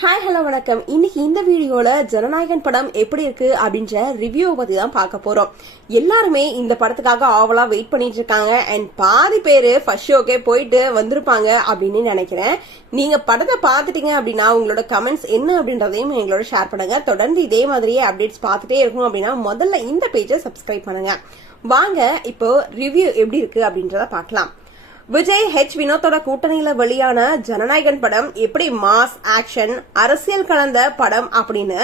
Hi hello வணக்கம். இன்னைக்கு இந்த வீடியோல ஜனநாயகன் படம் எப்படி இருக்கு அப்படின்ற ரிவ்யூ பத்தி தான் பார்க்க போறோம். எல்லாருமே இந்த படத்துக்காக ஆவலா வெயிட் பண்ணிட்டு இருக்காங்க. அண்ட் பாதி பேரு ஃபர்ஸ்ட் ஷோக்கே போயிட்டு வந்திருப்பாங்க அப்படின்னு நினைக்கிறேன். நீங்க படத்தை பார்த்துட்டீங்க அப்படின்னா உங்களோட கமெண்ட்ஸ் என்ன அப்படின்றதையும் எங்களோட ஷேர் பண்ணுங்க. தொடர்ந்து இதே மாதிரியே அப்டேட்ஸ் பார்த்துட்டே இருக்கணும் அப்படின்னா முதல்ல இந்த பேஜை சப்ஸ்கிரைப் பண்ணுங்க. வாங்க இப்போ ரிவ்யூ எப்படி இருக்கு அப்படின்றத பார்க்கலாம். விஜய் ஹெச் வினோத்தோட கூட்டணியில வெளியான ஜனநாயகன் படம் எப்படி மாஸ் ஆக்ஷன் அரசியல் கலந்த படம் அப்படின்னு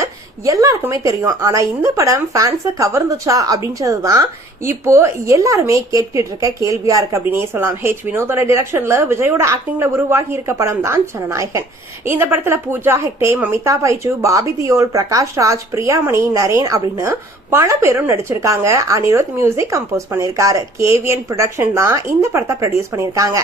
எல்லாருக்குமே தெரியும். ஆனா இந்த படம் ஃபேன்ஸ கவர்ந்துச்சா அப்படின்றதுதான் இப்போ எல்லாருமே கேட்டுட்டு இருக்க கேள்வியா இருக்கு அப்படின்னே சொல்லலாம். ஹெச் வினோத்தோட டிரெக்ஷன்ல விஜயோட ஆக்டிங்ல உருவாகி இருக்க படம் தான் ஜனநாயகன். இந்த படத்துல பூஜா ஹெக்டே, மமிதா பைஜு, பாபி தியோல், பிரகாஷ் ராஜ், பிரியாமணி, நரேன் அப்படின்னு பல பேரும் நடிச்சிருக்காங்க. அனிருத் மியூசிக் கம்போஸ் பண்ணிருக்காரு. கேவிஎன் ப்ரொடக்ஷன் தான் இந்த படத்தை ப்ரொடியூஸ் பண்ணிருக்காங்க.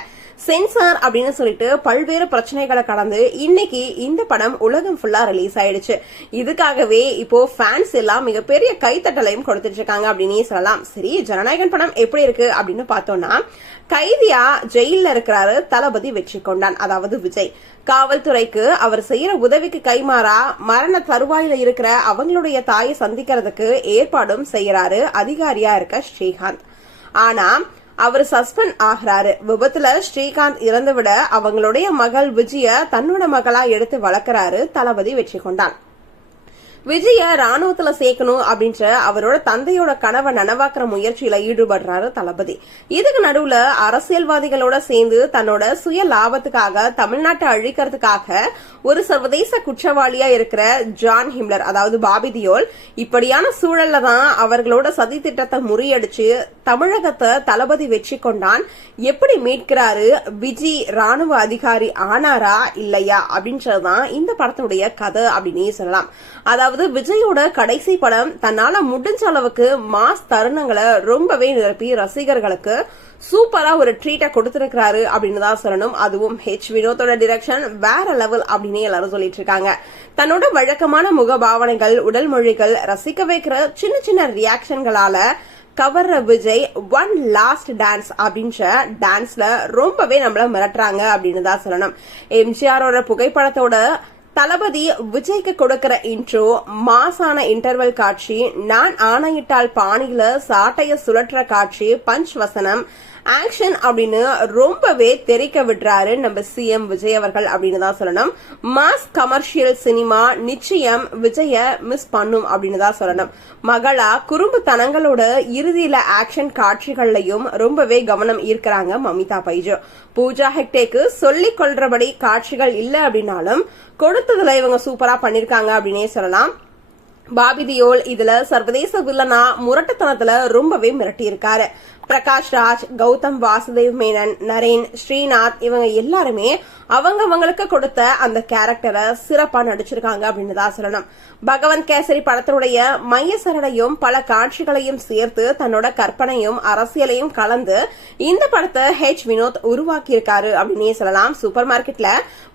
சென்சார் அப்படின்னு சொல்லிட்டு பல்வேறு பிரச்சனைகளை கடந்து இன்னைக்கு இந்த படம் உலகம் ஃபுல்லா ரிலீஸ் ஆயிடுச்சு. இதுக்காகவே இப்போ ஃபேன்ஸ் எல்லாம் மிகப்பெரிய கைத்தட்டலையும் கொடுத்துட்டு இருக்காங்க அப்படின்னே சொல்லலாம். சரி, ஜனநாயகன் படம் எப்படி இருக்கு அப்படின்னு பார்த்தோம்னா, கைதியா ஜெயில இருக்கிறாரு தளபதி வெற்றி கொண்டான், அதாவது விஜய். காவல்துறைக்கு அவர் செய்யற உதவிக்கு கைமாறா மரண தருவாயில இருக்கிற அவங்களுடைய தாயை சந்திக்கிறதுக்கு ஏற்பாடும் செய்யறாரு அதிகாரியா இருக்க ஸ்ரீகாந்த். ஆனா அவர் சஸ்பெண்ட் ஆகிறாரு. விபத்துல ஸ்ரீகாந்த் இறந்துவிட அவங்களுடைய மகள் விஜய தன்னோட மகளா எடுத்து வளர்க்கிறாரு தளபதி வெற்றி கொண்டான். விஜய ராணுவத்துல சேர்க்கணும் அப்படின்ற அவரோட தந்தையோட கனவை நனவாக்குற முயற்சியில ஈடுபடுறாரு தளபதி. இதுக்கு நடுவுல அரசியல்வாதிகளோட சேர்ந்து தன்னோட சுய லாபத்துக்காக தமிழ்நாட்டை அழிக்கிறதுக்காக ஒரு சர்வதேச குற்றவாளியா இருக்கிற ஜான் ஹிம்லர், அதாவது பாபி தியோல், இப்படியான சூழல்ல தான் அவர்களோட சதி திட்டத்தை முறியடிச்சு தமிழகத்தை தளபதி வெற்றி கொண்டான் எப்படி மீட்கிறாரு, விஜய் ராணுவ அதிகாரி ஆனாரா இல்லையா அப்படின்றதுதான் இந்த படத்துடைய கதை அப்படின்னே சொல்லலாம். அதாவது விஜயோட கடைசி படம் தன்னால முடிஞ்ச அளவுக்கு மாஸ் தருணங்களை ரொம்பவே நிரப்பி ரசிகர்களுக்கு சூப்பரா ஒரு ட்ரீட்டை கொடுத்திருக்கிறாரு அப்படின்னு தான் சொல்லணும். அதுவும் ஹெச் வினோத்தோட டிரெக்ஷன் வேற லெவல் அப்படின்னு எல்லாரும் சொல்லிட்டு இருக்காங்க. தன்னோட வழக்கமான முகபாவனைகள், உடல் மொழிகள், ரசிக்க வைக்கிற சின்ன சின்ன ரியாக்ஷன்களால கவர்ற விஜய் ஒன் லாஸ்ட் டான்ஸ் அப்படின்ற டான்ஸ்ல ரொம்பவே நம்மள மிரட்டுறாங்க அப்படின்னு தான் சொல்லணும். எம்ஜிஆரோட புகைப்படத்தோட தளபதி விஜய்க்கு கொடுக்கிற இன்ட்ரோ, மாசான இன்டர்வல் காட்சி, நான் ஆணையிட்டால் பாணியில சாட்டைய சுழற்ற காட்சி, பஞ்ச் வசனம், ஆக்ஷன் அப்படின்னு ரொம்பவே தெரிக்க விடுறாரு நம்ம சிஎம் விஜய் அவர்கள் அப்படின்னு தான் சொல்லணும். மாஸ் கமர்ஷியல் சினிமா நிச்சயம் விஜய மிஸ் பண்ணும் அப்படின்னு தான் சொல்லணும். மகளா குறும்பு தனங்களோட இறுதியில ஆக்ஷன் காட்சிகள்லயும் ரொம்பவே கவனம் ஈர்க்கிறாங்க மமிதா பைஜு. பூஜா ஹெக்டேக்கு சொல்லிக் கொள்றபடி காட்சிகள் இல்ல அப்படின்னாலும் கொடுத்ததுல இவங்க சூப்பரா பண்ணிருக்காங்க அப்படின்னே சொல்லலாம். பாபி தியோல் இதுல சர்வதேச வில்லனா முரட்டுத்தனத்துல ரொம்பவே மிரட்டி இருக்காரு. பிரகாஷ் ராஜ், கௌதம் வாசுதேவ் மேனன், நரேன், ஸ்ரீநாத் இவங்க எல்லாருமே அவங்களுக்கு கொடுத்த அந்த கேரக்டரை சிறப்பா நடிச்சிருக்காங்க அப்படின்னு தான் சொல்லணும். பகவந்த் கேசரி படத்தினுடைய மைய சரடையும் பல காட்சிகளையும் சேர்த்து தன்னோட கற்பனையும் அரசியலையும் கலந்து இந்த படத்தை ஹெச் வினோத் உருவாக்கி இருக்காரு அப்படின்னே சொல்லலாம். சூப்பர் மார்க்கெட்ல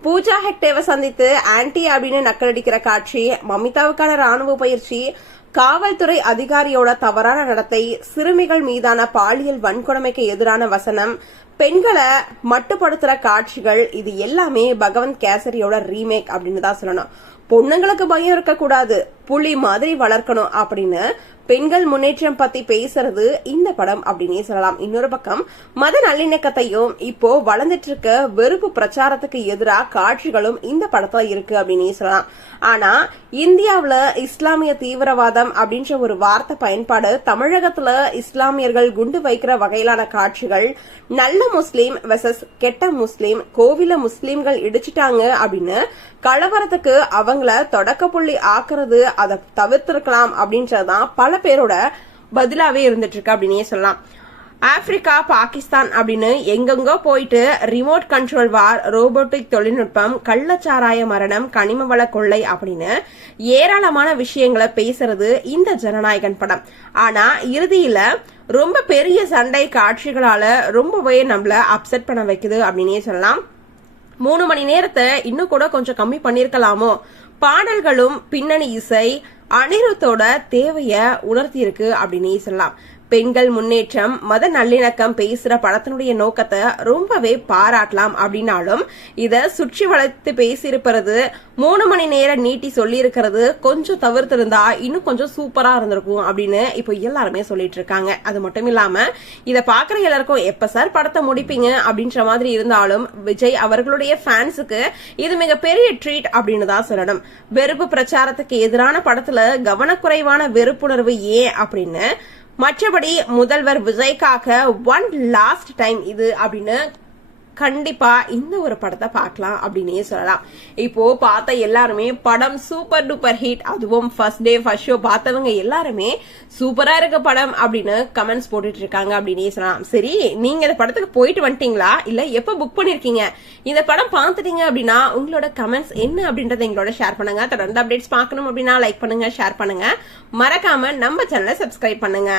பூஜா ஹெக்டேவை சந்தித்து ஆன்டி அப்படின்னு நக்கலடிக்கிற காட்சி, மமிதாவுக்கான ராணுவ பயிற்சி, காவல்துறை அதிகாரியோட தவறான நடத்தை, சிறுமிகள் மீதான பாலியல் வன்கொடுமைக்கு எதிரான வசனம், பெண்களை மட்டுப்படுத்துற காட்சிகள், இது எல்லாமே பகவந்த் கேசரியோட ரீமேக் அப்படின்னு தான் சொல்லணும். பொண்ணுங்களுக்கு பயம் இருக்கக்கூடாது, புலி மாதிரி வளர்க்கணும் அப்படின்னு பெண்கள் முன்னேற்றம் பத்தி பேசுறது இந்த படம் அப்படின்னே சொல்லலாம். இன்னொரு பக்கம் மத நல்லிணக்கத்தையும் இப்போ வளர்ந்துட்டு இருக்க வெறுப்பு பிரச்சாரத்துக்கு எதிராக காட்சிகளும் இந்த படத்துல இருக்கு அப்படின்னே சொல்லலாம். ஆனா இந்தியாவுல இஸ்லாமிய தீவிரவாதம் அப்படின்ற ஒரு வார்த்தை பயன்பாடு, தமிழகத்துல இஸ்லாமியர்கள் குண்டு வைக்கிற வகையிலான காட்சிகள், நல்ல முஸ்லீம் வெர்சஸ் கெட்ட முஸ்லீம், கோவில முஸ்லீம்கள் இடிச்சிட்டாங்க அப்படின்னு கலவரத்துக்கு அவங்கள தொடக்க புள்ளி ஆக்குறது, அதை தவிர்த்திருக்கலாம் அப்படின்றதுதான் பல பேரோட பதிலாவே இருந்துட்டு இருக்கு அப்படின்னே சொல்லலாம். ஆப்பிரிக்கா, பாகிஸ்தான் அப்படின்னு எங்கெங்கோ போயிட்டு ரிமோட் கண்ட்ரோல் வார், ரோபோட்டிக் தொழில்நுட்பம், கள்ளச்சாராய மரணம், கனிம வள கொள்ளை அப்படின்னு ஏராளமான விஷயங்களை பேசுறது இந்த ஜனநாயகன் படம். ஆனா இறுதியில ரொம்ப பெரிய சண்டை காட்சிகளால ரொம்பவே நம்மள அப்செட் பண்ண வைக்குது அப்படின்னே சொல்லலாம். 3 மணி நேரத்தை இன்னும் கூட கொஞ்சம் கம்மி பண்ணிருக்கலாமோ. பாடல்களும் பின்னணி இசை அனிருத்தோட தேவைய உணர்த்தி இருக்கு அப்படின்னு சொல்லலாம். பெண்கள் முன்னேற்றம், மத நல்லிணக்கம் பேசுற படத்தினுடைய நோக்கத்தை ரொம்பவே பாராட்டலாம். அப்படின்னாலும் இத சுற்றி வளைத்து பேசியிருப்பது, 3 மணி நேரம் நீட்டி சொல்லி இருக்கிறது கொஞ்சம் தவிர்த்திருந்தா இன்னும் கொஞ்சம் சூப்பரா இருந்திருக்கும் அப்படின்னு இப்போ எல்லாருமே சொல்லிட்டு இருக்காங்க. அது மட்டும் இல்லாம இத பாக்குற எல்லாருக்கும் எப்ப சார் படத்தை முடிப்பீங்க அப்படின்ற மாதிரி இருந்தாலும் விஜய் அவர்களுடைய ஃபேன்ஸுக்கு இது மிகப்பெரிய ட்ரீட் அப்படின்னு தான் சொல்லணும். வெறுப்பு பிரச்சாரத்துக்கு எதிரான படத்துல கவனக்குறைவான வெறுப்புணர்வு ஏன் அப்படின்னு, மற்றபடி முதல்வர் விஜய்க்காக ஒன் லாஸ்ட் டைம் இது அப்படின்னு கண்டிப்பா இந்த ஒரு படத்தை பார்க்கலாம் அப்படின்னே சொல்லலாம். இப்போ பார்த்த எல்லாருமே படம் சூப்பர் டூப்பர் ஹிட், அதுவும் ஃபர்ஸ்ட் டே ஃபர்ஸ்ட் ஷோ பார்த்தவங்க எல்லாருமே சூப்பரா இருக்க படம் அப்படின்னு கமெண்ட்ஸ் போட்டுட்டு இருக்காங்க அப்படின்னே சொல்லலாம். சரி, நீங்க இந்த படத்துக்கு போயிட்டு வந்துட்டீங்களா, இல்ல எப்ப புக் பண்ணிருக்கீங்க, இந்த படம் பார்த்துட்டீங்க அப்படின்னா உங்களோட கமெண்ட்ஸ் என்ன அப்படின்றத எங்களோட ஷேர் பண்ணுங்க. தொடர்ந்து அப்டேட்ஸ் பார்க்கணும் அப்படின்னா லைக் பண்ணுங்க, ஷேர் பண்ணுங்க, மறக்காம நம்ம சேனலை சப்ஸ்கிரைப் பண்ணுங்க.